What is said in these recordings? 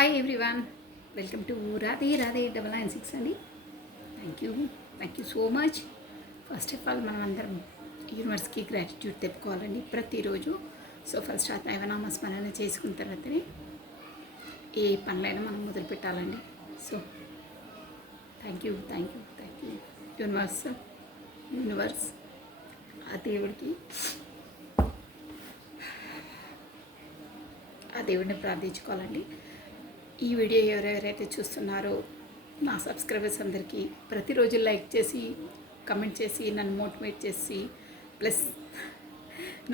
Hi everyone, welcome to Radhe Radhe 996 అండి. Thank you so much. First of all మనం అందరం యూనివర్స్కి gratitude తెప్పుకోవాలండి ప్రతిరోజు. సో ఫస్ట్ ఆ దైవనామస్మరణ చేసుకున్న తర్వాతనే ఏ పనులైనా మనం మొదలు పెట్టాలండి. సో థ్యాంక్ యూ యూనివర్స్ ఆ దేవుడిని ప్రార్థించుకోవాలండి. ఈ వీడియో ఎవరెవరైతే చూస్తున్నారో నా సబ్స్క్రైబర్స్ అందరికీ ప్రతిరోజు లైక్ చేసి కమెంట్ చేసి నన్ను మోటివేట్ చేసి ప్లస్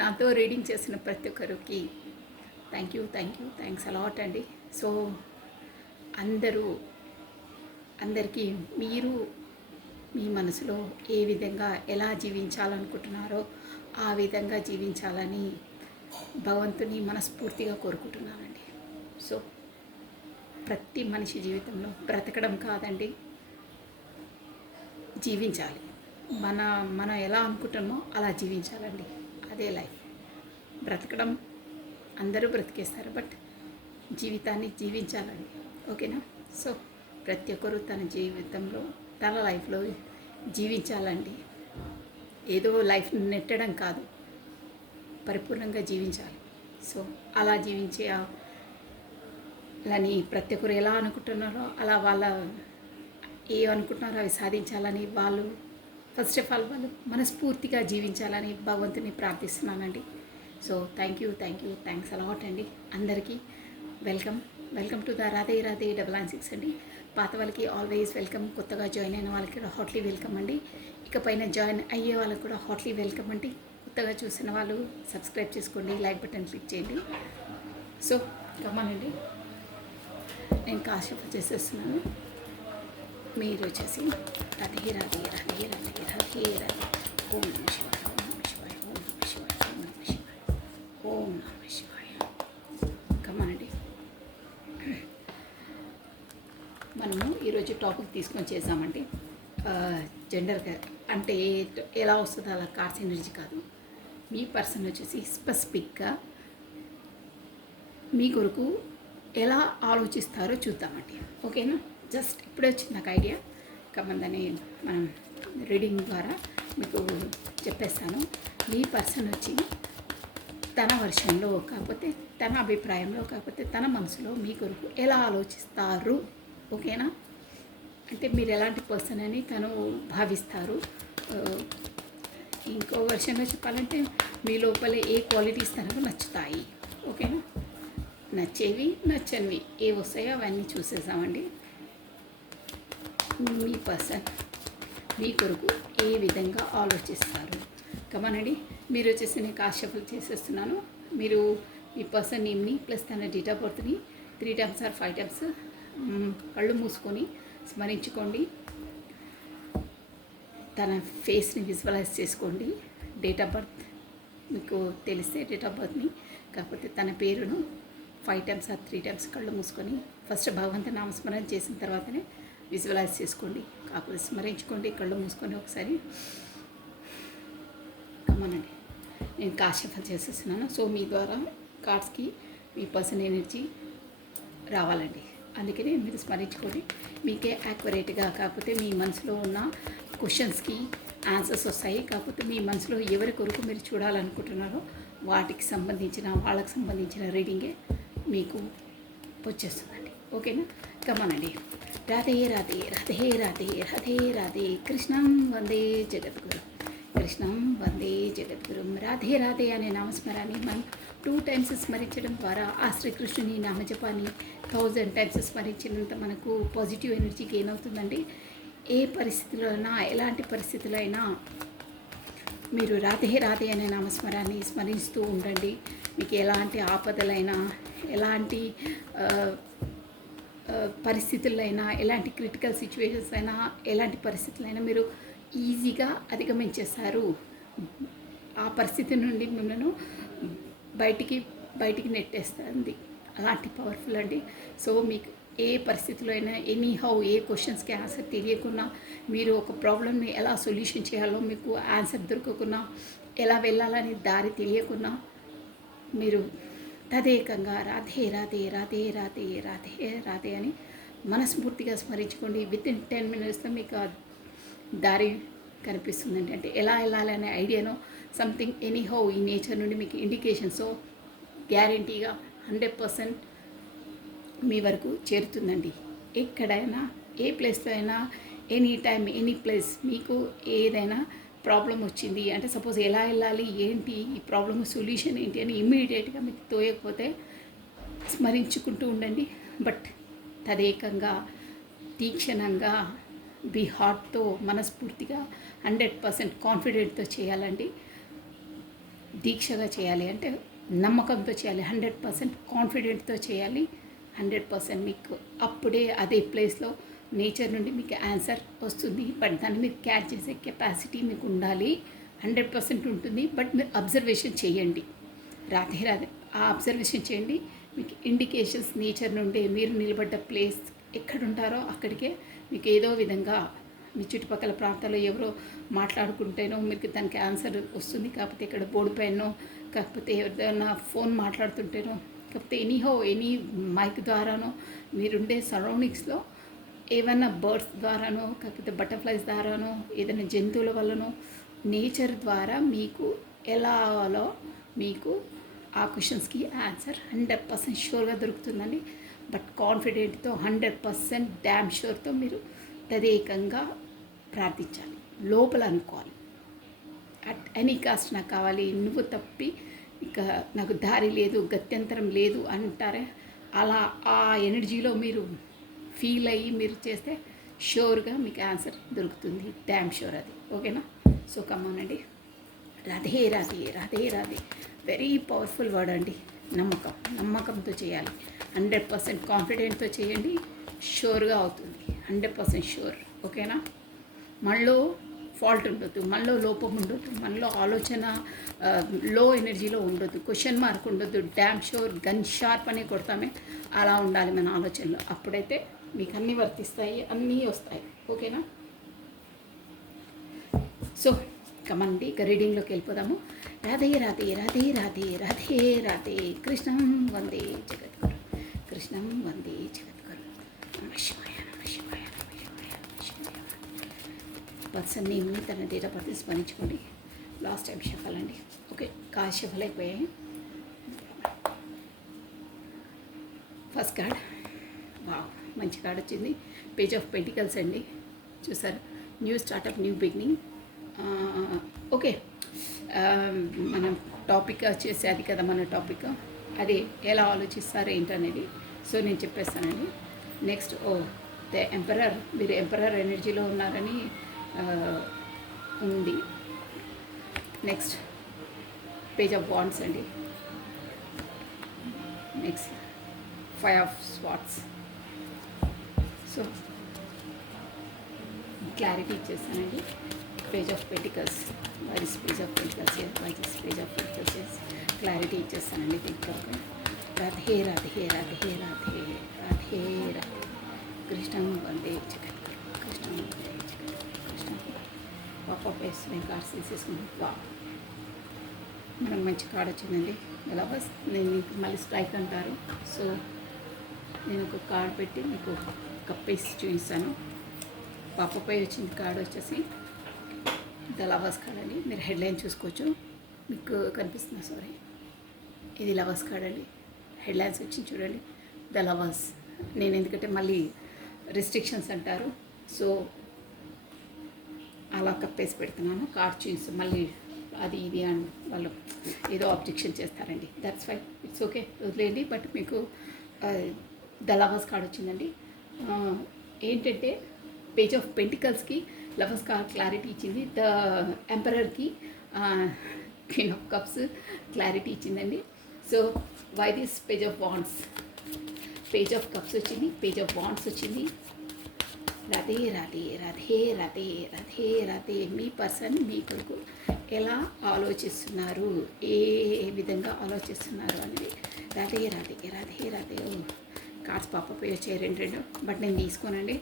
నాతో రీడింగ్ చేసిన ప్రతి ఒక్కరికి థ్యాంక్స్ అలాట్ అండి. సో అందరికీ మీరు మీ మనసులో ఏ విధంగా ఎలా జీవించాలనుకుంటున్నారో ఆ విధంగా జీవించాలని భగవంతుని మనస్ఫూర్తిగా కోరుకుంటున్నానండి. సో ప్రతి మనిషి జీవితంలో బ్రతకడం కాదండి, జీవించాలి. మనం ఎలా అనుకుంటామో అలా జీవించాలండి. అదే లైఫ్. బ్రతకడం అందరూ బ్రతికేస్తారు, బట్ జీవితాన్ని జీవించాలండి. ఓకేనా? సో ప్రతి ఒక్కరూ తన జీవితంలో తన లైఫ్లో జీవించాలండి. ఏదో లైఫ్ నెట్టడం కాదు, పరిపూర్ణంగా జీవించాలి. సో అలా జీవించాలని ప్రతి ఒక్కరు ఎలా అనుకుంటున్నారో అలా వాళ్ళ అనుకుంటున్నారో అవి సాధించాలని వాళ్ళు ఫస్ట్ ఆఫ్ ఆల్ వాళ్ళు మనస్ఫూర్తిగా జీవించాలని భగవంతుని ప్రార్థిస్తున్నానండి. సో థ్యాంక్స్ అలాట్ అండి. అందరికీ వెల్కమ్ టు ద రాధే 996 అండి. పాత వాళ్ళకి ఆల్వేస్ వెల్కమ్, కొత్తగా జాయిన్ అయిన వాళ్ళకి కూడా హాట్లీ వెల్కమ్ అండి. ఇకపైన జాయిన్ అయ్యే వాళ్ళకి కూడా హాట్లీ వెల్కమ్ అండి. కొత్తగా చూసిన వాళ్ళు సబ్స్క్రైబ్ చేసుకోండి, లైక్ బటన్ క్లిక్ చేయండి. సో గమనండి, నేను కాసేపు చేసేస్తున్నాను. మీరు వచ్చేసి రాధే రాధే ఓం నమః శివాయ, ఓం నమః శివాయ. గమనండి, మనము ఈరోజు టాపిక్ తీసుకొని చేసామండి. జెండర్గా అంటే ఎలా వస్తుందో అలా కార్డ్స్ ఎనర్జీ కాదు. మీ పర్సన్ వచ్చేసి స్పెసిఫిక్గా మీ కొరకు ఎలా ఆలోచిస్తారో చూద్దామండి. ఓకేనా? జస్ట్ ఇప్పుడే వచ్చింది నాకు ఐడియా. కమందని మనం రీడింగ్ ద్వారా మీకు చెప్పేస్తాను. మీ పర్సన్ వచ్చి తన వర్షన్లో కాకపోతే తన అభిప్రాయంలో కాకపోతే తన మనసులో మీ కొరకు ఎలా ఆలోచిస్తారు. ఓకేనా? అంటే మీరు ఎలాంటి పర్సన్ అని తను భావిస్తారు. ఇంకో వర్షన్లో చెప్పాలంటే మీ లోపలే ఏ క్వాలిటీస్ తనకు నచ్చుతాయి. ఓకేనా? నచ్చేవి నచ్చనివి ఏ వస్తాయో అవన్నీ చూసేసామండి. మీ పర్సన్ మీ కొరకు ఏ విధంగా ఆలోచిస్తారు. కమనండి, మీరు వచ్చేసి నేను కాస్ట్ చేసేస్తున్నాను. మీరు మీ పర్సన్ నేమ్ని ప్లస్ తన date of బర్త్ని 3 times or 5 times కళ్ళు మూసుకొని స్మరించుకోండి. తన ఫేస్ని విజువలైజ్ చేసుకోండి. డేట్ ఆఫ్ బర్త్ మీకు తెలిస్తే డేట్ ఆఫ్ బర్త్ని, కాకపోతే తన పేరును 5 times or 3 times కళ్ళు మూసుకొని ఫస్ట్ భగవంతుని నామస్మరణ చేసిన తర్వాతనే విజువలైజ్ చేసుకోండి. కాకపోతే స్మరించుకోండి కళ్ళు మూసుకొని ఒకసారి. కమనండి, నేను కాస్ట్ షఫల్ చేసేస్తున్నాను. సో మీ ద్వారా కార్డ్స్కి మీ పర్సన్ ఎనర్జీ రావాలండి. అందుకనే మీరు స్మరించుకోండి. మీకే యాక్యురేట్గా కాకపోతే మీ మనసులో ఉన్న క్వశ్చన్స్కి ఆన్సర్స్ వస్తాయి. కాకపోతే మీ మనసులో ఎవరి కొరకు మీరు చూడాలనుకుంటున్నారో వాళ్ళకి సంబంధించిన రీడింగే మీకు వచ్చేస్తుందండి. ఓకేనా? కమనండి. రాధే రాధే రాధే రాధే రాధే రాధే కృష్ణం వందే జగద్గురు, రాధే రాధే అనే నామస్మరాన్ని మనం 2 times స్మరించడం ద్వారా ఆ శ్రీకృష్ణుని నామజపాన్ని 1000 times స్మరించినంత మనకు పాజిటివ్ ఎనర్జీ గెయిన్ అవుతుందండి. ఏ పరిస్థితుల్లో అయినా ఎలాంటి పరిస్థితుల్లో అయినా మీరు రాధే రాధే అనే నామస్మరాన్ని స్మరిస్తూ ఉండండి. మీకు ఎలాంటి ఆపదలైనా ఎలాంటి పరిస్థితుల్లో అయినా ఎలాంటి క్రిటికల్ సిచ్యువేషన్స్ అయినా ఎలాంటి పరిస్థితులైనా మీరు ఈజీగా అధిగమించేస్తారు. ఆ పరిస్థితి నుండి మిమ్మల్ని బయటికి నెట్టేస్తుంది. అలాంటి పవర్ఫుల్ అండి. సో మీకు ఏ పరిస్థితిలో అయినా ఏ క్వశ్చన్స్కి ఆన్సర్ తెలియకున్నా, మీరు ఒక ప్రాబ్లమ్ని ఎలా సొల్యూషన్ చేయాలో మీకు ఆన్సర్ దొరకకున్నా, ఎలా వెళ్ళాలని దారి తెలియకున్నా, మీరు తదేకంగా రాధే రాధే రాధే రాధే రాధే రాధే అని మనస్ఫూర్తిగా స్మరించుకోండి. వితిన్ 10 మినిట్స్లో మీకు ఆ దారి కనిపిస్తుందండి. అంటే ఎలా వెళ్ళాలి అనే ఐడియానో సంథింగ్ ఎనీహౌ ఈ నేచర్ నుండి మీకు ఇండికేషన్సో గ్యారంటీగా 100% మీ వరకు చేరుతుందండి. ఎక్కడైనా ఏ ప్లేస్లో అయినా ఎనీ టైం ఎనీ ప్లేస్ మీకు ఏదైనా ప్రాబ్లం వచ్చింది అంటే సపోజ్ ఎలా వెళ్ళాలి ఏంటి ఈ ప్రాబ్లమ్ సొల్యూషన్ ఏంటి అని ఇమ్మీడియట్గా మీకు తోయకపోతే స్మరించుకుంటూ ఉండండి. బట్ తదేకంగా తీక్షణంగా బీ హార్ట్తో మనస్ఫూర్తిగా 100% కాన్ఫిడెంట్తో చేయాలండి. దీక్షగా చేయాలి అంటే నమ్మకంతో చేయాలి. 100% కాన్ఫిడెంట్తో చేయాలి. 100% మీకు అప్పుడే అదే ప్లేస్లో నేచర్ నుండి మీకు ఆన్సర్ వస్తుంది. బట్ దాన్ని మీరు క్యాచ్ చేసే కెపాసిటీ మీకు ఉండాలి. 100% ఉంటుంది. బట్ మీరు అబ్జర్వేషన్ చేయండి. రాధే రాధే ఆ అబ్జర్వేషన్ చేయండి. మీకు ఇండికేషన్స్ నేచర్ నుండి మీరు నిలబడ్డ ప్లేస్ ఎక్కడుంటారో అక్కడికే మీకు ఏదో విధంగా మీ చుట్టుపక్కల ప్రాంతాల్లో ఎవరో మాట్లాడుకుంటేనో మీకు దానికి ఆన్సర్ వస్తుంది. కాకపోతే ఇక్కడ బోర్డు పైనో కాకపోతే ఎవరిదైనా ఫోన్ మాట్లాడుతుంటేనో కాకపోతే ఎనీ మైక్ ద్వారానో మీరుండే సరౌండింగ్స్లో ఏమైనా బర్డ్స్ ద్వారానో కాకపోతే బటర్ఫ్లైస్ ద్వారానో ఏదైనా జంతువుల వల్లనో నేచర్ ద్వారా మీకు ఎలాలో మీకు ఆ క్వశ్చన్స్కి ఆన్సర్ 100% షూర్గా దొరుకుతుందండి. బట్ కాన్ఫిడెంట్తో 100% డ్యామ్ షూర్తో మీరు తదేకంగా ప్రార్థించాలి. లోపల అనుకోవాలి అట్ ఎనీ కాస్ట్ నాకు కావాలి, నువ్వు తప్పి ఇక నాకు దారి లేదు గత్యంతరం లేదు అంటారే అలా ఆ ఎనర్జీలో మీరు ఫీల్ అయ్యి మీరు చేస్తే షూర్గా మీకు ఆన్సర్ దొరుకుతుంది. డ్యామ్ షూర్ అది. ఓకేనా? సో కమానండి. Radhe Radhe Radhe Radhe very powerful word అండి. నమ్మకంతో చేయాలి. 100% కాన్ఫిడెంట్తో చేయండి. షూర్గా అవుతుంది. 100% షూర్. ఓకేనా? మనలో ఫాల్ట్ ఉండొద్దు, మనలో లోపం ఉండొద్దు, మనలో ఆలోచన లో ఎనర్జీలో ఉండొద్దు, క్వశ్చన్ మార్క్ ఉండొద్దు. డ్యామ్ షూర్ గన్ షార్ప్ అని కొడతామే అలా ఉండాలి మన ఆలోచనలో. అప్పుడైతే మీకు అన్నీ వర్తిస్తాయి, అన్నీ వస్తాయి. ఓకేనా? సో కమండి ఇక రీడింగ్లోకి వెళ్ళిపోదాము. రాధే రాధే రాధే రాధే రాధే రాధే కృష్ణం వందే జగద్గురు, కృష్ణం వందే జగద్గురు. నమ శివాయ నమ శివాయ నమ శివాయ నమ శివాయ. పర్సన్ నేమ్ని తన డేట్ ఆఫ్ బర్త్ స్మరించుకోండి. లాస్ట్ టైం షఫల్ అండి. ఓకే, కాల్ షఫల్ అయిపోయాయి. ఫస్ట్ కార్డ్ వావ్ మంచి కార్డ్ వచ్చింది. పేజ్ ఆఫ్ పెంటికల్స్ అండి. చూసారు? New startup new beginning. Okay, మనం టాపిక్ వచ్చేసి అది కదా మన టాపిక్. అది ఎలా ఆలోచిస్తారు ఏంటనేది సో నేను చెప్పేస్తానండి. నెక్స్ట్ ద ఎంపరర్, మీరు ఎంపరర్ ఎనర్జీలో ఉన్నారని ఉంది. నెక్స్ట్ పేజ్ ఆఫ్ వాండ్స్ అండి. Next 5 of swords. So clarity ఇచ్చేస్తానండి. పేజ్ ఆఫ్ పెంటికల్స్, వైస్ పేజ్ ఆఫ్ పెంటికల్స్, వైస్ పేజ్ ఆఫ్ పెంటికల్స్ క్లారిటీ ఇచ్చేస్తానండి దీంట్లో. రాధే రాధే రాధే రాధే రాధే రాధే కృష్ణం వందే జగద్గురు, కృష్ణం వందే జగద్గురు, కృష్ణం. పాప వేసుకునే కార్డ్స్ తీసేసుకున్నాం. వా మనకు మంచి కార్డ్ వచ్చిందండి. ఎలా బస్ నేను మళ్ళీ స్ట్రైక్ అంటారు. సో నేను ఒక కార్డ్ పెట్టి మీకు కప్పేసి చూపిస్తాను. పాపపై వచ్చింది కార్డ్ వచ్చేసి ద లవర్స్ కార్డ్ అండి. మీరు హెడ్లైన్ చూసుకోవచ్చు, మీకు కనిపిస్తుంది. సారీ, ఇది లవర్స్ కార్డ్ అండి. హెడ్లైన్స్ వచ్చింది చూడండి, ద లవర్స్. నేను ఎందుకంటే మళ్ళీ రెస్ట్రిక్షన్స్ అంటారు సో అలా కప్పేసి పెడుతున్నాను. కార్డ్ చూసి మళ్ళీ అది ఇది అని వాళ్ళు ఏదో ఆబ్జెక్షన్ చేస్తారండి. దట్స్ ఫైన్, ఇట్స్ ఓకే, వదిలేయండి. బట్ మీకు ద లవర్స్ కార్డ్ వచ్చిందండి. ఏంటంటే పేజ్ ఆఫ్ పెంటికల్స్కి లవర్స్ కార్డ్ క్లారిటీ ఇచ్చింది. ద ఎంపరర్కి క్వీన్ ఆఫ్ కప్స్ క్లారిటీ ఇచ్చిందండి. So why this page of wands, page of cups వచ్చింది, పేజ్ ఆఫ్ వాండ్స్ వచ్చింది. రాధే రాధే రాధే రాధే రాధే రాధే. మీ పర్సన్ మీ కొరకు ఎలా ఆలోచిస్తున్నారు, ఏ విధంగా ఆలోచిస్తున్నారు అనేది రాధే రాధే రాధే రాధే. కార్డ్స్ పాపపోయి వచ్చాయి రెండు, బట్ నేను తీసుకోనండి,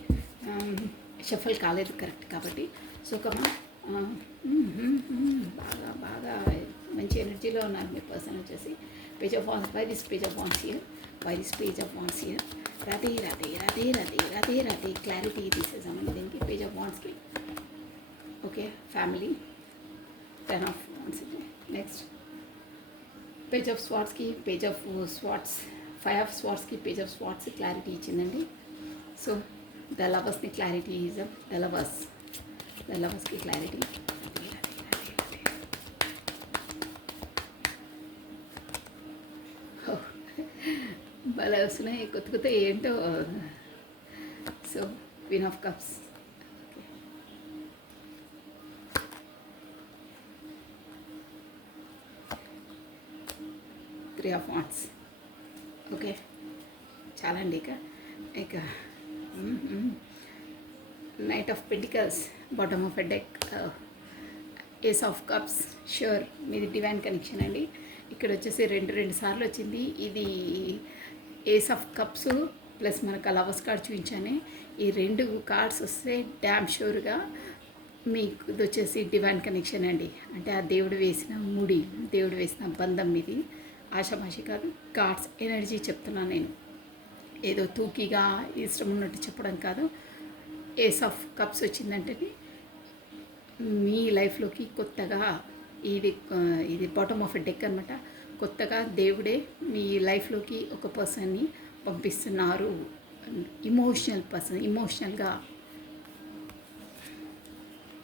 షఫల్ కాలేదు కరెక్ట్ కాబట్టి. సో కమా బాగా బాగా మంచి ఎనర్జీలో ఉన్నారు మీ పర్సన్ వచ్చేసి. Page of Wands. Why this Page of Wands here? Why this Page of Wands here? Radhe Radhe Radhe Radhe Radhe Radhe. Clarity తీసేసామండి దీనికి. Page of Wandsకి. Okay, family. 10 of Wands. Next Page of Swordsకి Page of Swords. 5 of Swordsకి Page of Swords clarity ఇచ్చిందండి. So the లవర్స్ని clarity is the లవర్స్కి clarity. భలే వస్తున్నాయి కొత్త కొత్త ఏంటో. So queen of cups. Three of wands. Okay, చాలా అండి. ఇక knight of pentacles, bottom of a deck, ace of cups. Sure మీది డివైన్ కనెక్షన్ అండి. ఇక్కడ వచ్చేసి రెండు సార్లు వచ్చింది. ఇది ఏస్ ఆఫ్ కప్స్ ప్లస్ మనకు లవర్స్ కార్డ్ చూపించానే. ఈ 2 కార్డ్స్ వస్తే డ్యామ్ షూర్గా మీకు ఇది వచ్చేసి డివైన్ కనెక్షన్ అండి. అంటే ఆ దేవుడు వేసిన ముడి, దేవుడు వేసిన బంధం ఇది. ఆషామాషి కాదు, కార్డ్స్ ఎనర్జీ చెప్తున్నాను నేను. ఏదో తూకీగా ఇష్టం ఉన్నట్టు చెప్పడం కాదు. ఏస్ ఆఫ్ కప్స్ వచ్చిందంటే మీ లైఫ్లోకి కొత్తగా ఇది బాటమ్ ఆఫ్ ఎ డెక్ అనమాట. కొత్తగా దేవుడే మీ లైఫ్లోకి ఒక పర్సన్ని పంపిస్తున్నారు. ఇమోషనల్ పర్సన్, ఇమోషనల్గా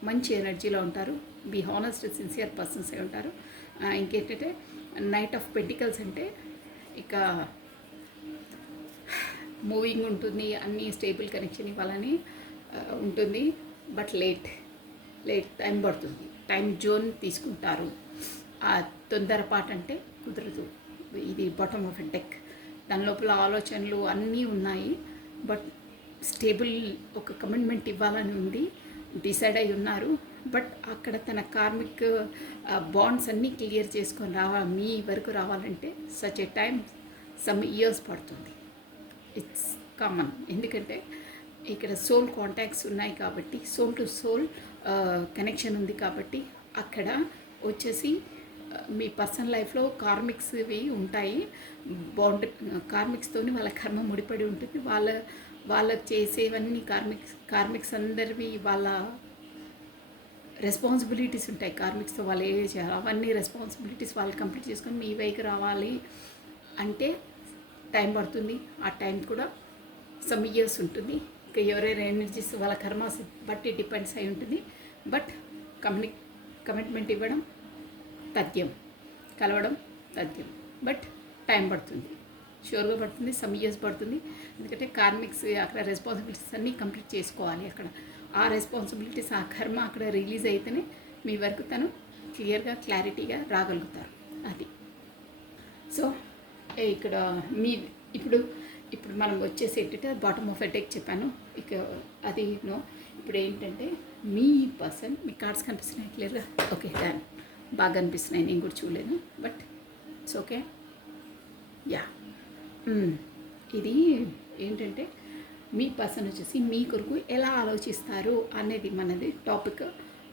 మంచి ఎనర్జీలో ఉంటారు. బీ హానెస్ట్ సిన్సియర్ పర్సన్స్ అయి ఉంటారు. ఇంకేంటంటే నైట్ ఆఫ్ పెంటికల్స్ అంటే ఇక మూవింగ్ ఉంటుంది, అన్నీ స్టేబుల్ కనెక్షన్ ఇవ్వాలని ఉంటుంది. బట్ లేట్ టైం పడుతుంది, టైం జోన్ తీసుకుంటారు. ఆ తొందరపాటు అంటే కుదరదు. ఇది బాటమ్ ఆఫ్ ఎ డెక్. దాని లోపల ఆలోచనలు అన్నీ ఉన్నాయి. బట్ స్టేబుల్ ఒక కమిట్మెంట్ ఇవ్వాలని ఉంది, డిసైడ్ అయి ఉన్నారు. బట్ అక్కడ తన కార్మిక్ బాండ్స్ అన్నీ క్లియర్ చేసుకొని మీ వరకు రావాలంటే such a time, some years పడుతుంది. It's common. ఎందుకంటే ఇక్కడ సోల్ కాంటాక్ట్స్ ఉన్నాయి కాబట్టి, సోల్ టు సోల్ కనెక్షన్ ఉంది కాబట్టి అక్కడ వచ్చేసి మీ పర్సనల్ లైఫ్లో కార్మిక్స్వి ఉంటాయి. కార్మిక్స్తోని వాళ్ళ కర్మ ముడిపడి ఉంటుంది. వాళ్ళకి చేసేవన్నీ కార్మిక్స్ అందరివి వాళ్ళ రెస్పాన్సిబిలిటీస్ ఉంటాయి. కార్మిక్స్తో వాళ్ళు ఏ చేయాలి అవన్నీ రెస్పాన్సిబిలిటీస్ వాళ్ళు కంప్లీట్ చేసుకొని మీ వైపు రావాలి అంటే టైం పడుతుంది. ఆ టైం కూడా సమ్ ఇయర్స్ ఉంటుంది. ఇంకా ఎవరైనా ఎనర్జీస్ వాళ్ళ కర్మాస్ బట్టి డిపెండ్స్ అయి ఉంటుంది. బట్ కమిట్మెంట్ ఇవ్వడం తథ్యం, కలవడం తథ్యం. బట్ టైం పడుతుంది, షూర్గా పడుతుంది, సమ్ ఇయర్స్ పడుతుంది. ఎందుకంటే కార్మిక్స్ అక్కడ రెస్పాన్సిబిలిటీస్ అన్నీ కంప్లీట్ చేసుకోవాలి. అక్కడ ఆ రెస్పాన్సిబిలిటీస్, ఆ కర్మ అక్కడ రిలీజ్ అయితేనే మీ వరకు తను క్లారిటీగా రాగలుగుతారు. అది. సో ఇక్కడ ఇప్పుడు మనం వచ్చేసి ఏంటంటే బాటమ్ ఆఫ్ ఎ డెక్ చెప్పాను. ఇక అది ఇప్పుడు ఏంటంటే మీ పర్సన్, మీ కార్డ్స్ కనిపిస్తున్నాయి క్లియర్గా? ఓకే, దాని బాగా కనిపిస్తున్నాయి, నేను కూడా చూడలేను. But it's okay. యా, ఇది ఏంటంటే మీ పర్సన్ వచ్చేసి మీ కొరకు ఎలా ఆలోచిస్తారు అనేది మనది టాపిక్.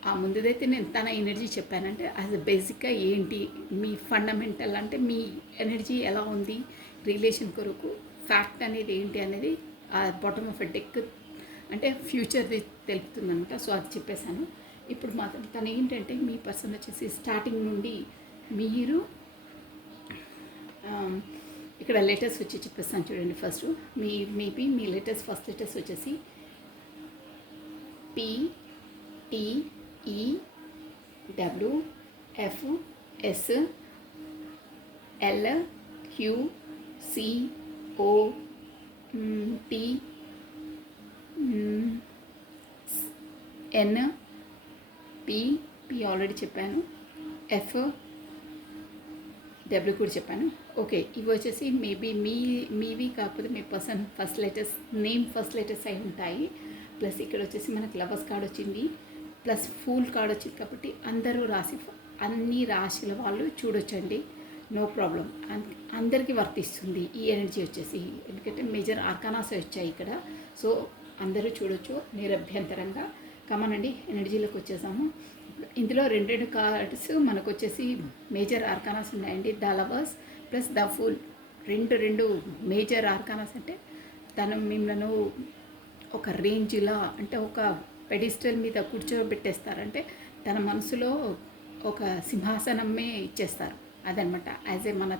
ఆ ముందుదైతే నేను తన ఎనర్జీ చెప్పానంటే యాజ్ అ బేసిక్గా ఏంటి మీ ఫండమెంటల్ అంటే మీ ఎనర్జీ ఎలా ఉంది రిలేషన్ కొరకు, ఫ్యాక్ట్ అనేది ఏంటి అనేది ఆ బాటమ్ ఆఫ్ ఎ డెక్ అంటే ఫ్యూచర్ది తెలుపుతుంది అనమాట. సో అది చెప్పేశాను. ఇప్పుడు మాత్రం తను ఏంటంటే మీ పర్సన్ వచ్చేసి స్టార్టింగ్ నుండి మీరు ఇక్కడ లెటర్స్ వచ్చి చెప్పేస్తాను చూడండి. ఫస్ట్ మేబీ మీ లెటర్స్ ఫస్ట్ లెటర్స్ వచ్చేసి PTEWFSLQCOTN ఆల్రెడీ చెప్పాను, FW కూడా చెప్పాను. ఓకే, ఇవి వచ్చేసి మేబీ మీవి కాకపోతే మీ person first letters, name first letters అయి ఉంటాయి. ప్లస్ ఇక్కడ వచ్చేసి మనకు లవర్స్ కార్డ్ వచ్చింది, ప్లస్ ఫూల్ కార్డ్ వచ్చింది. కాబట్టి అందరూ అన్ని రాశుల వాళ్ళు చూడొచ్చండి, నో ప్రాబ్లం. అందరికీ వర్తిస్తుంది ఈ ఎనర్జీ వచ్చేసి. ఎందుకంటే మేజర్ ఆర్కానాస్ వచ్చాయి ఇక్కడ. సో అందరూ చూడొచ్చు నిరభ్యంతరంగా. కమనండి, ఎనర్జీలోకి వచ్చేసాము. ఇందులో 2 కార్డ్స్ మనకు వచ్చేసి మేజర్ ఆర్కానాస్ ఉన్నాయండి. The lovers plus the full రెండు మేజర్ ఆర్కానాస్ అంటే తను మిమ్మల్ని ఒక రేంజ్లా అంటే ఒక పెడిస్టల్ మీద కూర్చోబెట్టేస్తారంటే తన మనసులో ఒక సింహాసనమే ఇచ్చేస్తారు. అదనమాట యాజ్ ఏ మన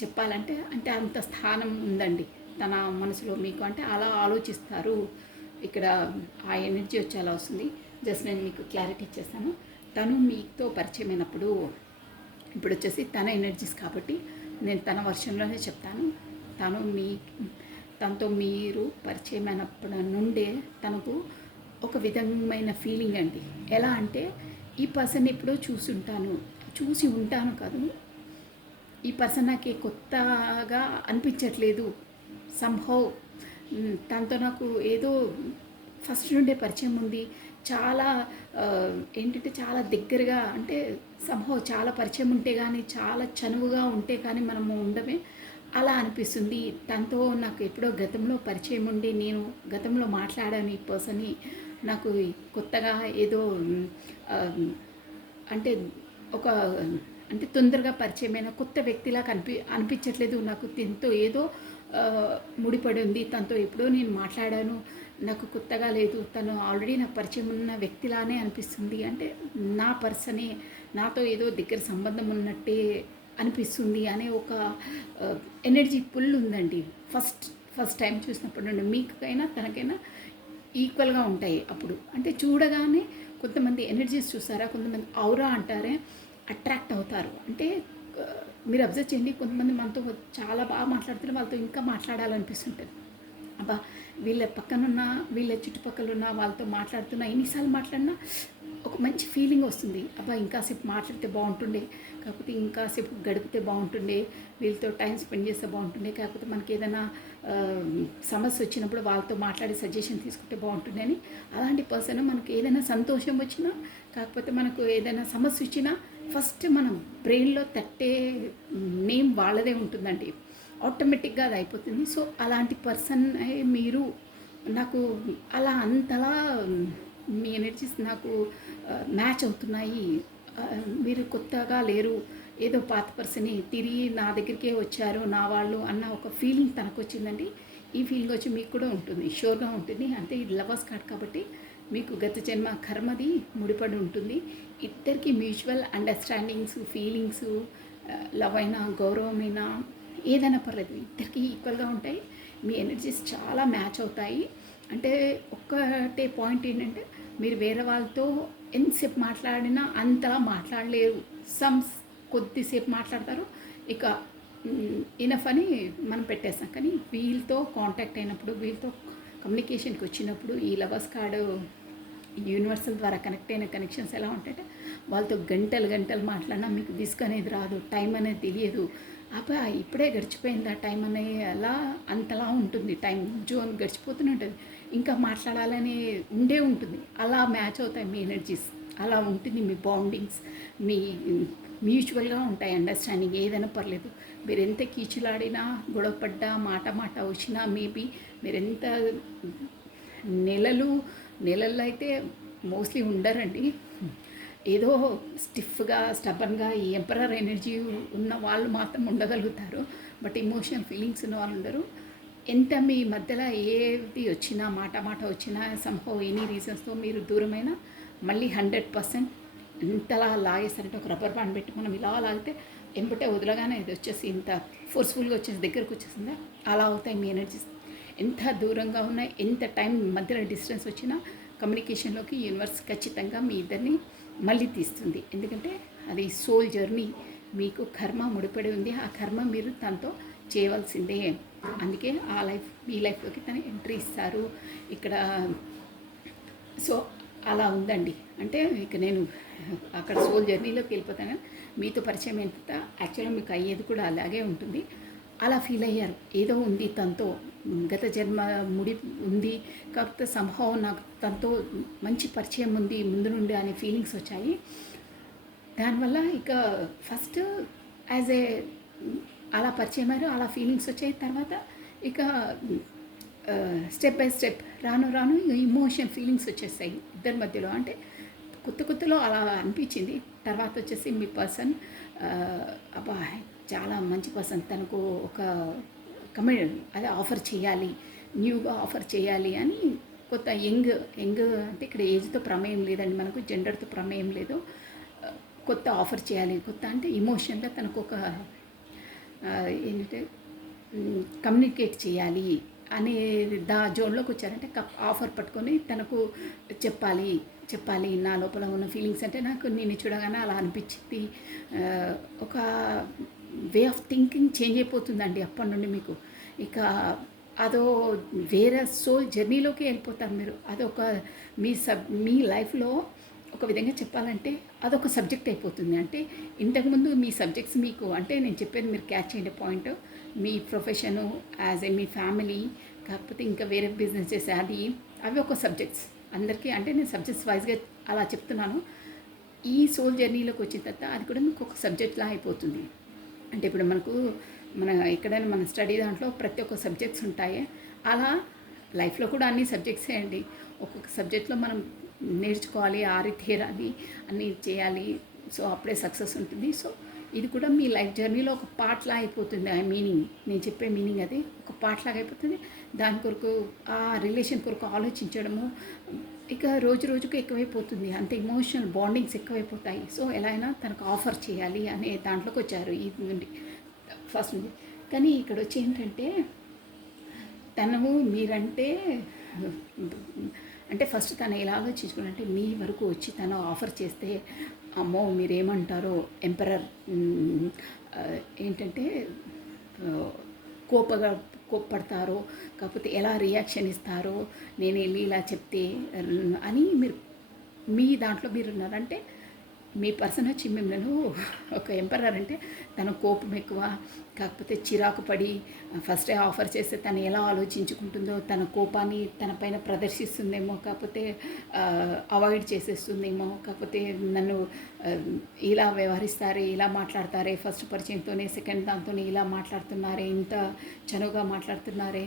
చెప్పాలంటే అంటే అంత స్థానం ఉందండి తన మనసులో మీకు. అంటే అలా ఆలోచిస్తారు. ఇక్కడ ఆ ఎనర్జీ వచ్చి అలా వస్తుంది. జస్ట్ నేను మీకు క్లారిటీ ఇచ్చేస్తాను. తను మీతో పరిచయమైనప్పుడు ఇప్పుడు వచ్చేసి తన ఎనర్జీస్ కాబట్టి నేను తన వర్షన్లోనే చెప్తాను. తనతో మీరు పరిచయమైనప్పటి నుండే తనకు ఒక విధమైన ఫీలింగ్ అండి. ఎలా అంటే ఈ పర్సన్ ఎప్పుడో చూసి ఉంటాను కాదు, ఈ పర్సన్ నాకు కొత్తగా అనిపించట్లేదు. సంహౌ తనతో నాకు ఏదో ఫస్ట్ నుండే పరిచయం ఉంది. చాలా ఏంటంటే చాలా దగ్గరగా అంటే సంహౌ చాలా పరిచయం ఉంటే కానీ చాలా చనువుగా ఉంటే కానీ మనము ఉండమే అలా అనిపిస్తుంది. తనతో నాకు ఎప్పుడో గతంలో పరిచయం ఉండి నేను గతంలో మాట్లాడాను ఈ పర్సన్ని. నాకు కొత్తగా ఏదో అంటే ఒక అంటే తొందరగా పరిచయమైన కొత్త వ్యక్తిలా అనిపించట్లేదు. నాకు తనతో ఏదో ముడిపడి ఉంది. తనతో ఎప్పుడో నేను మాట్లాడాను, నాకు కొత్తగా లేదు. తను ఆల్రెడీ నాకు పరిచయం ఉన్న వ్యక్తిలానే అనిపిస్తుంది. అంటే నా పర్సనే, నాతో ఏదో దగ్గర సంబంధం ఉన్నట్టే అనిపిస్తుంది అనే ఒక ఎనర్జీ పుల్ ఉందండి. ఫస్ట్ టైం చూసినప్పుడు నుండి మీకైనా తనకైనా ఈక్వల్గా ఉంటాయి. అప్పుడు అంటే చూడగానే కొంతమంది ఎనర్జీస్ చూసారా, కొంతమంది ఔరా అంటారే అట్రాక్ట్ అవుతారు. అంటే మీరు అబ్జర్వ్ చేయండి, కొంతమంది మనతో చాలా బాగా మాట్లాడుతున్నారు, వాళ్ళతో ఇంకా మాట్లాడాలనిపిస్తుంటుంది. అబ్బా వీళ్ళ పక్కనున్న వీళ్ళ చుట్టుపక్కల ఉన్న వాళ్ళతో మాట్లాడుతున్నా ఎన్నిసార్లు మాట్లాడినా ఒక మంచి ఫీలింగ్ వస్తుంది. అబ్బా ఇంకాసేపు మాట్లాడితే బాగుంటుండే, కాకపోతే ఇంకాసేపు గడిపితే బాగుంటుండే, వీళ్ళతో టైం స్పెండ్ చేస్తే బాగుంటుండే, కాకపోతే మనకి ఏదైనా సమస్య వచ్చినప్పుడు వాళ్ళతో మాట్లాడి సజెషన్ తీసుకుంటే బాగుంటుండే అని. అలాంటి పర్సన్ మనకు ఏదైనా సంతోషం వచ్చినా కాకపోతే మనకు ఏదైనా సమస్య వచ్చినా ఫస్ట్ మనం బ్రెయిన్లో తట్టే నేమ్ వాళ్ళదే ఉంటుందండి. ఆటోమేటిక్గా అది అయిపోతుంది. సో అలాంటి పర్సన్ మీరు నాకు అలా అంతలా మీ ఎనర్జీస్ నాకు మ్యాచ్ అవుతున్నాయి. మీరు కొత్తగా లేరు, ఏదో పాత పర్సన్ని తిరిగి నా దగ్గరికే వచ్చారు నా వాళ్ళు అన్న ఒక ఫీలింగ్ తనకు వచ్చిందండి. ఈ ఫీలింగ్ వచ్చి మీకు కూడా ఉంటుంది, షూర్గా ఉంటుంది. అంటే ఇది లవర్స్ కార్డ్ కాబట్టి మీకు గత జన్మ కర్మది ముడిపడి ఉంటుంది. ఇద్దరికి మ్యూచువల్ అండర్స్టాండింగ్స్, ఫీలింగ్స్, లవ్ అయినా గౌరవమైనా ఏదైనా పర్లేదు, ఇద్దరికి ఈక్వల్గా ఉంటాయి. మీ ఎనర్జీస్ చాలా మ్యాచ్ అవుతాయి. అంటే ఒక్కటే పాయింట్ ఏంటంటే మీరు వేరే వాళ్ళతో ఎంతసేపు మాట్లాడినా అంతలా మాట్లాడలేరు. కొద్దిసేపు మాట్లాడతారు, ఇక ఇనఫ్ అని మనం పెట్టేస్తాం. కానీ వీళ్ళతో కాంటాక్ట్ అయినప్పుడు, వీళ్ళతో కమ్యూనికేషన్కి వచ్చినప్పుడు ఈ లవర్స్ కార్డు యూనివర్సల్ ద్వారా కనెక్ట్ అయిన కనెక్షన్స్ ఎలా ఉంటాయంటే వాళ్ళతో గంటలు మాట్లాడినా మీకు విసుగు అనేది రాదు, టైం అనేది తెలియదు. అబ్బా ఇప్పుడే గడిచిపోయిందా టైం అనేది అలా అంతలా ఉంటుంది. టైం జోన్ గడిచిపోతూనే ఉంటుంది, ఇంకా మాట్లాడాలని ఉంటుంది. అలా మ్యాచ్ అవుతాయి మీ ఎనర్జీస్, అలా ఉంటుంది మీ బాండింగ్స్, మీ మ్యూచువల్గా ఉంటాయి. అండర్స్టాండింగ్ ఏదైనా పర్లేదు. మీరు ఎంత కీచులాడినా గొడవపడ్డా మాట వచ్చినా మేబీ మీరు ఎంత నెలల్లో అయితే మోస్ట్లీ ఉండరండి. ఏదో స్టబ్బన్గా ఈ ఎంపరర్ ఎనర్జీ ఉన్న వాళ్ళు మాత్రం ఉండగలుగుతారు. బట్ ఎమోషనల్ ఫీలింగ్స్ ఉన్న వాళ్ళు ఉండరు. ఎంత మీ మధ్యలో ఏది వచ్చినా మాట వచ్చినా సంహౌ ఎనీ రీజన్స్తో మీరు దూరమైనా మళ్ళీ 100% ఇంతలా లాగేస్తారంటే ఒక రబ్బర్ బ్యాండ్ పెట్టి మనం ఇలా లాగితే ఎంపటే వదలగానే ఇది వచ్చేసి ఇంత ఫోర్స్ఫుల్గా వచ్చేసి దగ్గరకు వచ్చేసిందా అలా అవుతాయి మీ ఎనర్జీస్. ఎంత దూరంగా ఉన్నా, ఎంత టైం మధ్యలో డిస్టెన్స్ వచ్చినా కమ్యూనికేషన్లోకి యూనివర్స్ ఖచ్చితంగా మీ ఇద్దరిని మళ్ళీ తీస్తుంది. ఎందుకంటే అది సోల్ జర్నీ, మీకు కర్మ ముడిపడి ఉంది. ఆ కర్మ మీరు తనతో చేయవలసిందే. అందుకే మీ లైఫ్లోకి తను ఎంట్రీ ఇస్తారు ఇక్కడ. సో అలా ఉందండి. అంటే ఇక నేను అక్కడ సోల్ జర్నీలోకి వెళ్ళిపోతాను. మీతో పరిచయం ఎంత యాక్చువల్గా మీకు అయ్యేది కూడా అలాగే ఉంటుంది. అలా ఫీల్ అయ్యారు, ఏదో ఉంది తనతో గత జన్మ ముడి ఉంది, కాకపోతే సంహౌ నాకు తనతో మంచి పరిచయం ఉంది ముందు నుండి అనే ఫీలింగ్స్ వచ్చాయి. దానివల్ల ఇక ఫస్ట్ యాజ్ ఏ అలా పరిచయం అయ్యారు, అలా ఫీలింగ్స్ వచ్చాయి. తర్వాత ఇక స్టెప్ బై స్టెప్ రాను ఇమోషన్ ఫీలింగ్స్ వచ్చేసాయి ఇద్దరి మధ్యలో. అంటే కొత్తలో అలా అనిపించింది. తర్వాత వచ్చేసి మీ పర్సన్ అబ్బా చాలా మంచి పర్సన్. తనకు ఒక కమె అదే ఆఫర్ చేయాలి, న్యూగా ఆఫర్ చేయాలి అని కొత్త యంగ్ అంటే ఇక్కడ ఏజ్‌తో ప్రమేయం లేదండి మనకు, జెండర్‌తో ప్రమేయం లేదు. కొత్త ఆఫర్ చేయాలి. కొత్త అంటే ఎమోషన్‌గా తనకొక ఏంటంటే కమ్యూనికేట్ చేయాలి అనే జోన్లోకి వచ్చారంటే ఆఫర్ పట్టుకొని తనకు చెప్పాలి చెప్పాలి నా లోపల ఉన్న ఫీలింగ్స్. అంటే నాకు నేను చూడగానే అలా అనిపించింది. ఒక వే ఆఫ్ థింకింగ్ చేంజ్ అయిపోతుందండి అప్పటి నుండి మీకు. ఇక అదో వేరే సోల్ జర్నీలోకి వెళ్ళిపోతారు మీరు. అదొక మీ లైఫ్లో ఒక విధంగా చెప్పాలంటే అదొక సబ్జెక్ట్ అయిపోతుంది. అంటే ఇంతకుముందు మీ సబ్జెక్ట్స్ మీకు అంటే నేను చెప్పేది మీరు క్యాచ్ చేయండి point. Me profession as a me family, కాకపోతే ఇంకా వేరే బిజినెస్ చేసే అవి ఒక సబ్జెక్ట్స్ అందరికీ. అంటే నేను సబ్జెక్ట్స్ వైజ్గా అలా చెప్తున్నాను. ఈ సోల్ జర్నీలోకి వచ్చిన తర్వాత అది కూడా మీకు ఒక సబ్జెక్ట్లా అయిపోతుంది. అంటే ఇప్పుడు మన ఎక్కడైనా మన స్టడీ దాంట్లో ప్రతి ఒక్క సబ్జెక్ట్స్ ఉంటాయి. అలా లైఫ్లో కూడా అన్ని సబ్జెక్ట్సే అండి. ఒక్కొక్క సబ్జెక్ట్లో మనం నేర్చుకోవాలి, ఆరితేరాలి, అన్నీ చేయాలి. సో అప్పుడే సక్సెస్ ఉంటుంది. సో ఇది కూడా మీ లైఫ్ జర్నీలో ఒక పార్ట్లా అయిపోతుంది. ఆ మీనింగ్ నేను చెప్పే మీనింగ్ అది ఒక పార్ట్లాగా అయిపోతుంది. దాని కొరకు ఆ రిలేషన్ కొరకు ఆలోచించడము ఇక రోజు రోజుకు ఎక్కువైపోతుంది. అంత ఎమోషనల్ బాండింగ్స్ ఎక్కువైపోతాయి. సో ఎలా అయినా తనకు ఆఫర్ చేయాలి అనే దాంట్లోకి వచ్చారు ఈ నుండి ఫస్ట్ నుండి. కానీ ఇక్కడ వచ్చి ఏంటంటే తను మీరంటే అంటే ఫస్ట్ తను ఎలా ఆలోచించుకున్నంటే మీ వరకు వచ్చి తను ఆఫర్ చేస్తే అమ్మో మీరేమంటారో ఎంపరర్ ఏంటంటే కోపగా కోప్పడతారో, కాకపోతే ఎలా రియాక్షన్ ఇస్తారో, నేను వెళ్ళి ఇలా చెప్తే అని మీరు మీ దాంట్లో మీరున్నారంటే మీ పర్సన్ వచ్చి మిమ్మల్ని ఒక ఎంపరర్ అంటే తన కోపం ఎక్కువ, కాకపోతే చిరాకు పడి ఫస్టే ఆఫర్ చేస్తే తను ఎలా ఆలోచించుకుంటుందో, తన కోపాన్ని తన పైన ప్రదర్శిస్తుందేమో, కాకపోతే అవాయిడ్ చేసేస్తుందేమో, కాకపోతే నన్ను ఇలా వ్యవహరిస్తారే, ఇలా మాట్లాడతారే, ఫస్ట్ పరిచయంతోనే సెకండ్ దాంతోనే ఇలా మాట్లాడుతున్నారే, ఇంత చనువుగా మాట్లాడుతున్నారే,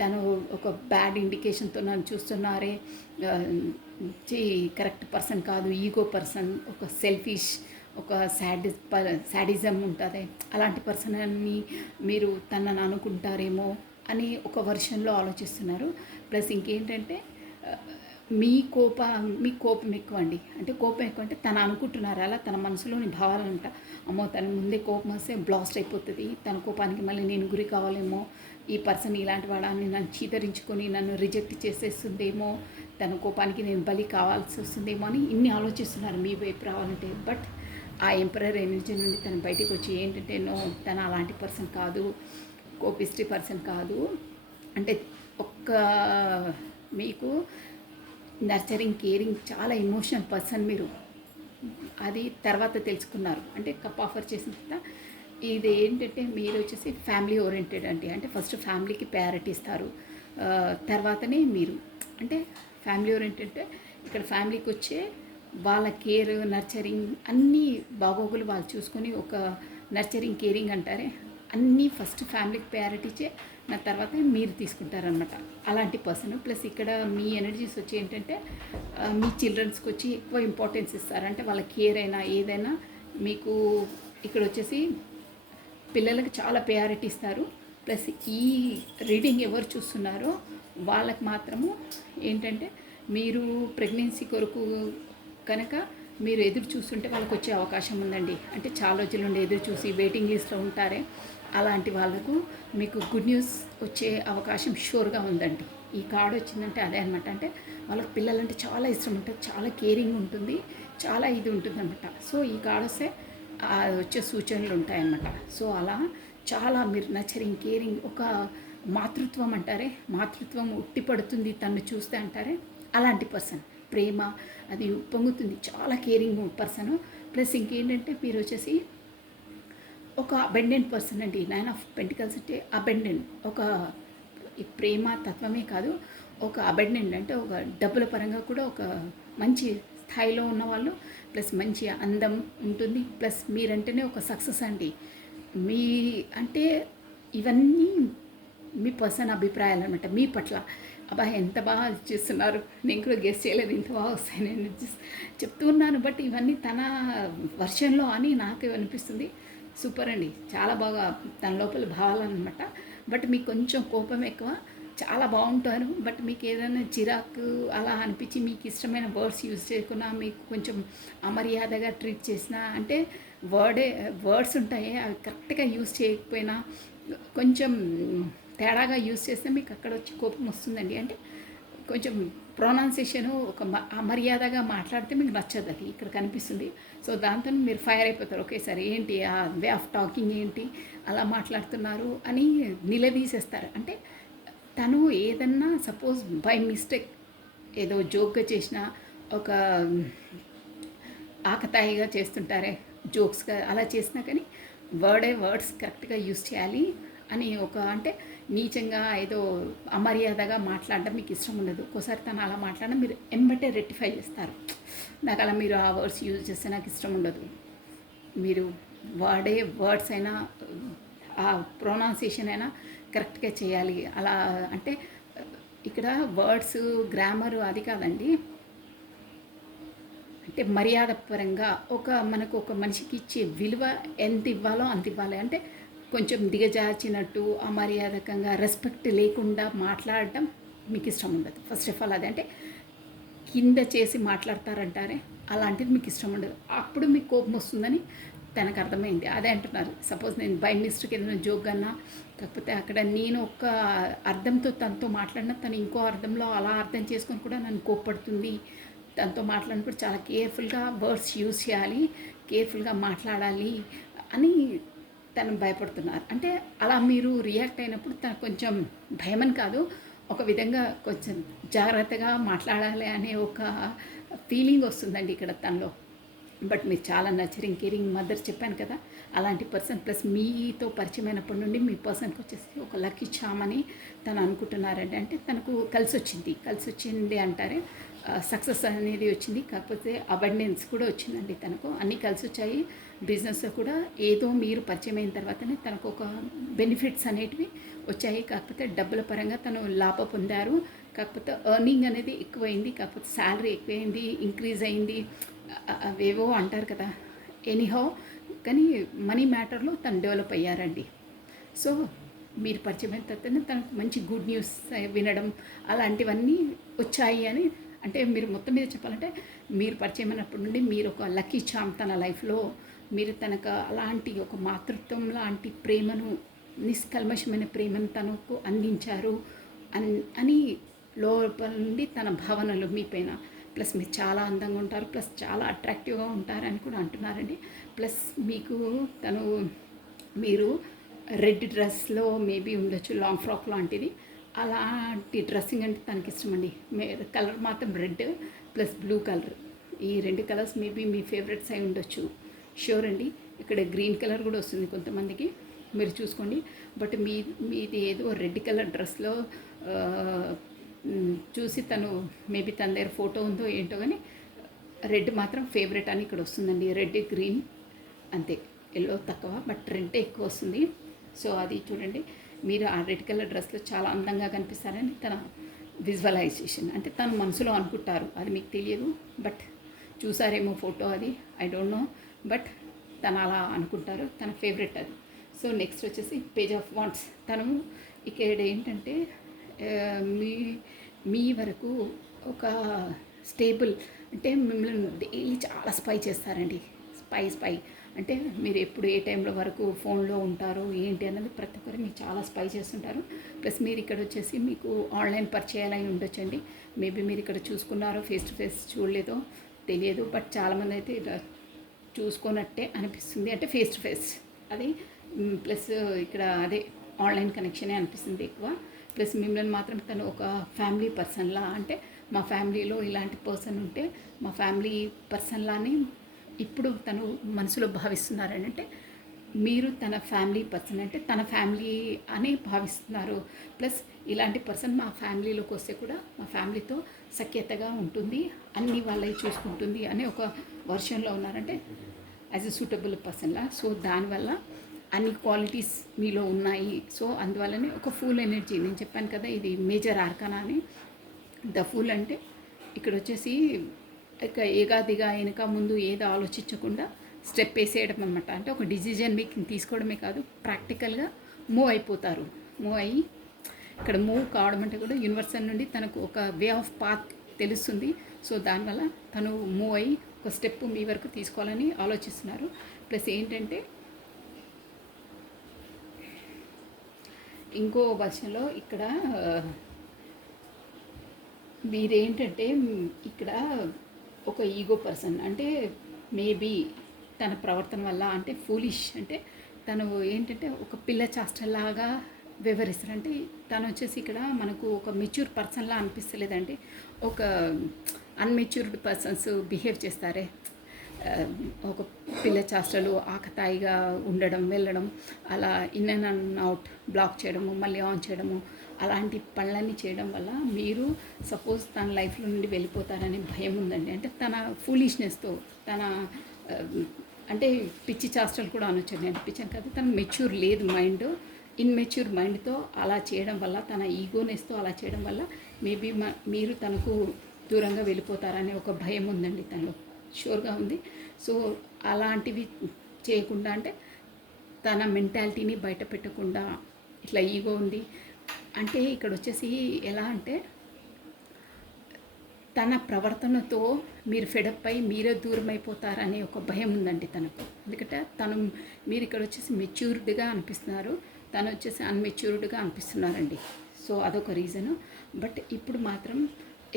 తను ఒక బ్యాడ్ ఇండికేషన్తో నన్ను చూస్తున్నారే, కరెక్ట్ పర్సన్ కాదు, ఈగో పర్సన్, ఒక సెల్ఫిష్, ఒక సాడిజం ఉంటుంది, అలాంటి పర్సన్ అని మీరు తనని అనుకుంటారేమో అని ఒక వర్షన్లో ఆలోచిస్తున్నారు. ప్లస్ ఇంకేంటంటే మీ కోపం ఎక్కువ అండి. అంటే కోపం ఎక్కువ అంటే తను అనుకుంటున్నారు అలా తన మనసులోని భావాలంట. అమ్మో తన ముందే కోపం వస్తే బ్లాస్ట్ అయిపోతుంది, తన కోపానికి మళ్ళీ నేను గురి కావాలేమో, ఈ పర్సన్ ఇలాంటి వాడాన్ని నన్ను చీదరించుకొని నన్ను రిజెక్ట్ చేసేస్తుందేమో, తన కోపానికి నేను బలి కావాల్సి వస్తుందేమో అని ఇన్ని ఆలోచిస్తున్నారు మీ వైపు రావాలంటే. బట్ ఆ ఎంపరర్ ఎనర్జీ నుండి తను బయటికి వచ్చి ఏంటంటే నో, తను అలాంటి పర్సన్ కాదు, కోపిస్టి పర్సన్ కాదు, అంటే ఒక్క మీకు నర్చరింగ్, కేరింగ్, చాలా ఎమోషనల్ పర్సన్ మీరు. అది తర్వాత తెలుసుకున్నారు. అంటే కప్ ఆఫర్ చేసిన తర్వాత ఇది ఏంటంటే మీరు వచ్చేసి ఫ్యామిలీ ఓరియంటెడ్ అండి. అంటే ఫస్ట్ ఫ్యామిలీకి ప్రయారిటీ ఇస్తారు, తర్వాతనే మీరు. అంటే ఫ్యామిలీ ఓరియంటెడ్ అంటే ఇక్కడ ఫ్యామిలీకి వచ్చే వాళ్ళ కేర్, నర్చరింగ్ అన్నీ బాగోగులు వాళ్ళు చూసుకొని ఒక నర్చరింగ్, కేరింగ్ అంటారే అన్నీ ఫస్ట్ ఫ్యామిలీకి ప్రయారిటీ ఇచ్చే నా తర్వాత మీరు తీసుకుంటారనమాట. అలాంటి పర్సన్. ప్లస్ ఇక్కడ మీ ఎనర్జీస్ వచ్చి ఏంటంటే మీ చిల్డ్రన్స్కి వచ్చి ఎక్కువ ఇంపార్టెన్స్ ఇస్తారు. అంటే వాళ్ళ కేర్ అయినా ఏదైనా మీకు ఇక్కడ వచ్చేసి పిల్లలకి చాలా ప్రయారిటీ ఇస్తారు. ప్లస్ ఈ రీడింగ్ ఎవరు చూస్తున్నారో వాళ్ళకి మాత్రము ఏంటంటే మీరు ప్రెగ్నెన్సీ కొరకు కనుక మీరు ఎదురు చూస్తుంటే వాళ్ళకి వచ్చే అవకాశం ఉందండి. అంటే చాలా రోజుల నుండి ఎదురు చూసి వెయిటింగ్ లిస్ట్లో ఉంటారే అలాంటి వాళ్ళకు మీకు గుడ్ న్యూస్ వచ్చే అవకాశం షూర్గా ఉందండి. ఈ కార్డు వచ్చిందంటే అదే అనమాట. అంటే వాళ్ళకి పిల్లలంటే చాలా ఇష్టం ఉంటుంది, చాలా కేరింగ్ ఉంటుంది, చాలా ఇది ఉంటుంది అనమాట. సో ఈ కార్డు వస్తే వచ్చే సూచనలు ఉంటాయన్నమాట. సో అలా చాలా మీరు నర్చరింగ్, కేరింగ్, ఒక మాతృత్వం అంటారే, మాతృత్వం ఉట్టిపడుతుంది తను చూస్తే అంటారే అలాంటి పర్సన్. ప్రేమ అది పొంగుతుంది, చాలా కేరింగ్ పర్సన్. ప్లస్ ఇంకేంటంటే మీరు వచ్చేసి ఒక అబెండెంట్ పర్సన్ అండి. 9 ఆఫ్ పెంటికల్స్ అంటే అబెండెంట్, ఒక ఈ ప్రేమ తత్వమే కాదు, ఒక అబెండెంట్ అంటే ఒక డబ్బుల పరంగా కూడా ఒక మంచి స్థాయిలో ఉన్నవాళ్ళు. ప్లస్ మంచి అందం ఉంటుంది. ప్లస్ మీరంటేనే ఒక సక్సెస్ అండి. మీ అంటే ఇవన్నీ మీ పర్సన్ అభిప్రాయాలు అనమాట మీ పట్ల. అబ్బా ఎంత బాగా చేస్తున్నారు, నేను కూడా గెస్ట్ చేయలేదు, ఇంత బాగా వస్తాయి, నేను చెప్తూ ఉన్నాను. బట్ ఇవన్నీ తన వర్షన్లో అని నాకు అనిపిస్తుంది. సూపర్ అండి. చాలా బాగా తన లోపల భావాలనమాట. బట్ మీకు కొంచెం కోపం ఎక్కువ. చాలా బావుంటారు. బట్ మీకేదైనా చిరాకు అలా అనిపించి మీకిష్టమైన వర్డ్స్ యూజ్ చేయకున్నా, మీకు కొంచెం అమర్యాదగా ట్రీట్ చేసినా అంటే వర్డే వర్డ్స్ ఉంటాయి. అవి కరెక్ట్‌గా యూజ్ చేయకపోయినా, కొంచెం తేడాగా యూజ్ చేస్తే మీకు అక్కడొచ్చి కోపం వస్తుందండి. అంటే కొంచెం ప్రొనౌన్సియేషను ఒక అమర్యాదగా మాట్లాడితే మీకు నచ్చదది. ఇక్కడ కనిపిస్తుంది. సో, దాంతో మీరు ఫైర్ అయిపోతారు ఒకేసారి. ఏంటి ఆ వే ఆఫ్ టాకింగ్ ఏంటి? అలా మాట్లాడుతున్నారు అని నిలదీసేస్తారు. అంటే తను ఏదన్నా సపోజ్ బై మిస్టేక్ ఏదో జోక్‌గా చేసినా, ఒక ఆకతాయిగా చేస్తుంటారే జోక్స్‌గా అలా చేసినా కానీ వర్డ్స్ కరెక్ట్‌గా యూజ్ చేయాలి అని ఒక అంటే నీచంగా ఏదో అమర్యాదగా మాట్లాడడం మీకు ఇష్టం ఉండదు. ఒక్కోసారి తను అలా మాట్లాడినా మీరు ఎంబటే రెక్టిఫై చేస్తారు. నాకు అలా మీరు ఆ వర్డ్స్ యూజ్ చేస్తే నాకు ఇష్టం ఉండదు. మీరు వాడే వర్డ్స్ అయినా ఆ ప్రొనౌన్సియేషన్ అయినా కరెక్ట్‌గా చేయాలి. అలా అంటే ఇక్కడ వర్డ్స్ గ్రామరు అది కాదండి. అంటే మర్యాద పరంగా మనకు ఒక మనిషికి ఇచ్చే విలువ ఎంత ఇవ్వాలో అంత ఇవ్వాలి. అంటే కొంచెం దిగజార్చినట్టు అమర్యాదకంగా రెస్పెక్ట్ లేకుండా మాట్లాడడం మీకు ఇష్టం ఉండదు. ఫస్ట్ ఆఫ్ ఆల్ అది అంటే కింద చేసి మాట్లాడతారంటారే అలాంటిది మీకు ఇష్టం ఉండదు. అప్పుడు మీకు కోపం వస్తుందని తనకు అర్థమైంది. అదే అంటున్నారు. సపోజ్ నేను బై మిస్టేక్ ఏదైనా జోక్ అన్నా, కాకపోతే అక్కడ నేను ఒక అర్థంతో తనతో మాట్లాడినా తను ఇంకో అర్థంలో అలా అర్థం చేసుకొని కూడా నన్ను కోప్పడుతుంది. తనతో మాట్లాడినప్పుడు చాలా కేర్ఫుల్గా వర్డ్స్ యూజ్ చేయాలి, కేర్ఫుల్గా మాట్లాడాలి అని తను భయపడుతున్నారు. అంటే అలా మీరు రియాక్ట్ అయినప్పుడు తనకు కొంచెం భయమని కాదు, ఒక విధంగా కొంచెం జాగ్రత్తగా మాట్లాడాలి అనే ఒక ఫీలింగ్ వస్తుందండి ఇక్కడ తనలో. బట్ మీరు చాలా నర్చరింగ్ కేరింగ్ మదర్ చెప్పాను కదా, అలాంటి పర్సన్ ప్లస్ మీతో పరిచయమైనప్పటి నుండి మీ పర్సన్కి వచ్చేసి ఒక లక్కీ చామ్ అని తను అనుకుంటున్నారండి. అంటే తనకు కలిసి వచ్చింది అంటారే, సక్సెస్ అనేది వచ్చింది. కాకపోతే అబండెన్స్ కూడా వచ్చిందండి తనకు. అన్నీ కలిసి వచ్చాయి. బిజినెస్లో కూడా ఏదో మీరు పరిచయం అయిన తర్వాతనే తనకు ఒక బెనిఫిట్స్ అనేటివి వచ్చాయి. కాకపోతే డబ్బుల పరంగా తను లాభ పొందారు. కాకపోతే ఎర్నింగ్ అనేది ఎక్కువైంది. కాకపోతే శాలరీ ఎక్కువైంది, ఇంక్రీజ్ అయింది, అవేవో అంటారు కదా. ఎనీహౌ కానీ మనీ మ్యాటర్లో తను డెవలప్ అయ్యారండి. సో మీరు పరిచయం అయిన తర్వాత తనకు మంచి గుడ్ న్యూస్ వినడం అలాంటివన్నీ వచ్చాయి అని. అంటే మీరు మొత్తం మీద చెప్పాలంటే మీరు పరిచయం అయినప్పటి నుండి మీరు ఒక లక్కీ చామ్ తన లైఫ్లో. మీరు తనకు అలాంటి ఒక మాతృత్వం లాంటి ప్రేమను, నిష్కల్మషమైన ప్రేమను తనకు అందించారు అని లోపల నుండి తన భావనలు మీ పైన. ప్లస్ మీరు చాలా అందంగా ఉంటారు, ప్లస్ చాలా అట్రాక్టివ్గా ఉంటారని కూడా అంటున్నారండి. ప్లస్ మీకు మీరు రెడ్ డ్రెస్లో మేబీ ఉండొచ్చు, లాంగ్ ఫ్రాక్ లాంటిది. అలాంటి డ్రెస్సింగ్ అంటే తనకి ఇష్టమండి. కలర్ మాత్రం రెడ్ ప్లస్ బ్లూ కలర్, ఈ రెండు కలర్స్ మేబీ మీ ఫేవరెట్స్ అయి ఉండొచ్చు. షూర్ అండి. ఇక్కడ గ్రీన్ కలర్ కూడా వస్తుంది కొంతమందికి, మీరు చూసుకోండి. బట్ మీది ఏదో రెడ్ కలర్ డ్రెస్లో చూసి తను మేబీ తన దగ్గర ఫోటో ఉందో ఏంటో కానీ రెడ్ మాత్రం ఫేవరెట్ అని ఇక్కడ వస్తుందండి. రెడ్ గ్రీన్ అంతే, ఎల్లో తక్కువ, బట్ రెడ్ ఎక్కువ వస్తుంది. సో అది చూడండి, మీరు ఆ రెడ్ కలర్ డ్రెస్లో చాలా అందంగా కనిపిస్తారని తన విజువలైజేషన్. అంటే తను మనసులో అనుకుంటారు, అది మీకు తెలియదు. బట్ చూసారేమో ఫోటో, అది ఐ డోంట్ నో. బట్ తను అలా అనుకుంటారు, తన ఫేవరెట్ అది. సో నెక్స్ట్ వచ్చేసి పేజ్ ఆఫ్ వాండ్స్. తను ఇక్కడ ఏంటంటే మీ వరకు ఒక స్టేబుల్, అంటే మిమ్మల్ని డైలీ చాలా స్పై చేస్తారండి. స్పై అంటే మీరు ఎప్పుడు ఏ టైంలో వరకు ఫోన్లో ఉంటారు ఏంటి అన్నది ప్రతి ఒక్కరు మీకు చాలా స్పై చేస్తుంటారు. ప్లస్ మీరు ఇక్కడ వచ్చేసి మీకు ఆన్లైన్ పరిచయాలు ఉండొచ్చండి. మేబీ మీరు ఇక్కడ చూసుకున్నారో ఫేస్ టు ఫేస్ చూడలేదో తెలియదు. బట్ చాలామంది అయితే ఇలా చూసుకున్నట్టే అనిపిస్తుంది, అంటే ఫేస్ టు ఫేస్ అది. ప్లస్ ఇక్కడ అదే ఆన్లైన్ కనెక్షనే అనిపిస్తుంది ఎక్కువ. ప్లస్ మిమ్మల్ని మాత్రం తను ఒక ఫ్యామిలీ పర్సన్లా, అంటే మా ఫ్యామిలీలో ఇలాంటి పర్సన్ ఉంటే మా ఫ్యామిలీ పర్సన్లానే ఇప్పుడు తను మనసులో భావిస్తున్నారని. అంటే మీరు తన ఫ్యామిలీ పర్సన్, అంటే తన ఫ్యామిలీ అని భావిస్తున్నారు. ప్లస్ ఇలాంటి పర్సన్ మా ఫ్యామిలీలోకి వస్తే కూడా మా ఫ్యామిలీతో సఖ్యతగా ఉంటుంది, అన్ని వాళ్ళవి చూసుకుంటుంది అనే ఒక వర్షన్లో ఉన్నారంటే యాజ్ ఎ సూటబుల్ పర్సన్లా. సో దానివల్ల అన్ని క్వాలిటీస్ మీలో ఉన్నాయి. సో అందువల్లనే ఒక ఫూల్ ఎనర్జీ, నేను చెప్పాను కదా ఇది మేజర్ ఆర్కానా అని. ద ఫూల్ అంటే ఇక్కడ వచ్చేసి ఇక ఏగాదిగా వెనక ముందు ఏదో ఆలోచించకుండా స్టెప్ వేసేయడం అనమాట. అంటే ఒక డిసిజన్ మేకింగ్ తీసుకోవడమే కాదు, ప్రాక్టికల్గా మూవ్ అయిపోతారు. మూవ్ అయ్యి ఇక్కడ మూవ్ కావడం అంటే కూడా యూనివర్సల్ నుండి తనకు ఒక వే ఆఫ్ పాత్ తెలుస్తుంది. సో దానివల్ల తను మూవ్ అయ్యి ఒక స్టెప్ మీ వరకు తీసుకోవాలని ఆలోచిస్తున్నారు. ప్లస్ ఏంటంటే ఇంకో వర్షంలో ఇక్కడ మీరేంటంటే ఇక్కడ ఒక ఈగో పర్సన్, అంటే మేబీ తన ప్రవర్తన వల్ల, అంటే ఫూలిష్, అంటే తను ఏంటంటే ఒక పిల్ల చేష్టలాగా వివరిస్తారు. అంటే తను వచ్చేసి ఇక్కడ మనకు ఒక మెచ్యూర్ పర్సన్లా అనిపిస్తలేదంటే ఒక అన్మెచ్యూర్డ్ పర్సన్స్ బిహేవ్ చేస్తారే, ఒక పిల్ల చేష్టలు, ఆకతాయిగా ఉండడం, వెళ్ళడం, అలా ఇన్ అండ్ అవుట్ బ్లాక్ చేయడము, మళ్ళీ ఆన్ చేయడము, అలాంటి పనులన్నీ చేయడం వల్ల మీరు సపోజ్ తన లైఫ్లో నుండి వెళ్ళిపోతారనే భయం ఉందండి. అంటే తన ఫూలిష్నెస్తో, తన అంటే పిచ్చి చేష్టలు కూడా అనొచ్చండి. అంటే పిచ్చి కాదు, తన మెచ్యూర్ లేదు మైండ్, ఇన్మెచ్యూర్ మైండ్తో అలా చేయడం వల్ల, తన ఈగోనెస్తో అలా చేయడం వల్ల మేబీ మీరు తనకు దూరంగా వెళ్ళిపోతారనే ఒక భయం ఉందండి తనలో, షూర్గా ఉంది. సో అలాంటివి చేయకుండా, అంటే తన మెంటాలిటీని బయట పెట్టకుండా ఇట్లా ఈగో ఉంది అంటే ఇక్కడ వచ్చేసి ఎలా అంటే తన ప్రవర్తనతో మీరు ఫెడప్ అయి మీరే దూరం అయిపోతారనే ఒక భయం ఉందండి తనకు. ఎందుకంటే మీరు ఇక్కడ వచ్చేసి మెచ్యూర్డ్గా అనిపిస్తున్నారు, తను వచ్చేసి అన్మెచ్యూర్డ్గా అనిపిస్తున్నారండి. సో అదొక రీజను. బట్ ఇప్పుడు మాత్రం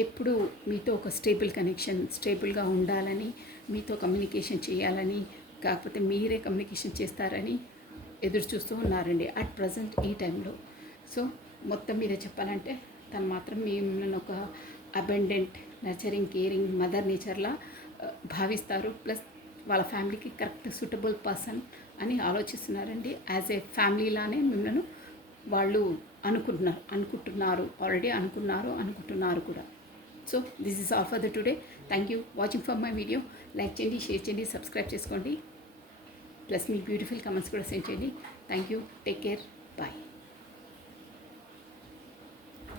ఎప్పుడు మీతో ఒక స్టేబుల్ కనెక్షన్, స్టేబుల్గా ఉండాలని, మీతో కమ్యూనికేషన్ చేయాలని, కాకపోతే మీరే కమ్యూనికేషన్ చేస్తారని ఎదురు చూస్తూ ఉన్నారండి అట్ ప్రజెంట్ ఈ టైంలో. సో మొత్తం మీద చెప్పాలంటే తను మాత్రం మిమ్మల్ని ఒక అబెండెంట్, నర్చరింగ్, కేరింగ్ మదర్ నేచర్లా భావిస్తారు. ప్లస్ వాళ్ళ ఫ్యామిలీకి కరెక్ట్ సూటబుల్ పర్సన్ అని ఆలోచిస్తున్నారండి. యాజ్ ఏ ఫ్యామిలీలానే మిమ్మల్ని వాళ్ళు అనుకుంటున్నారు ఆల్రెడీ అనుకుంటున్నారు కూడా. So this is all for the today. Thank you watching for my video. Like చేయండి, షేర్ చేయండి, సబ్స్క్రైబ్ చేసుకోండి. ప్లస్ మీ బ్యూటిఫుల్ కమెంట్స్ కూడా సెండ్ చేయండి. Thank you, take care, bye.